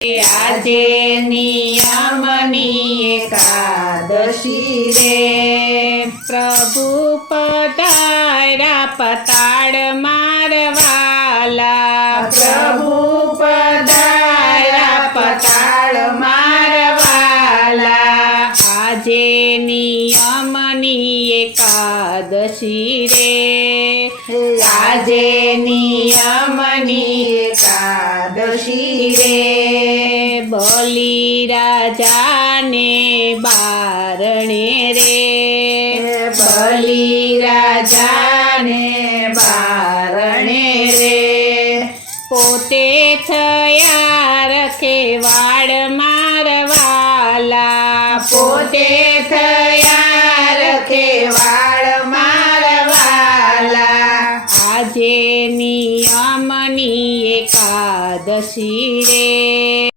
આજે નિયમની એકાદશી રે પ્રભુ પધાર્યા પતાળ મારવાલા પ્રભુ પધાર્યા પતાળ મારવાલા આજે નિયમની એકાદશી રે આજે નિયમની એકાદશી રે બલિ રાજાને બારણે રે બલિ રાજાને બારણે રે પોતે થયા રખેવાળ મારવાલા પોતે થયા રખેવાળ મારવાલા આજે નિયમની એકાદશી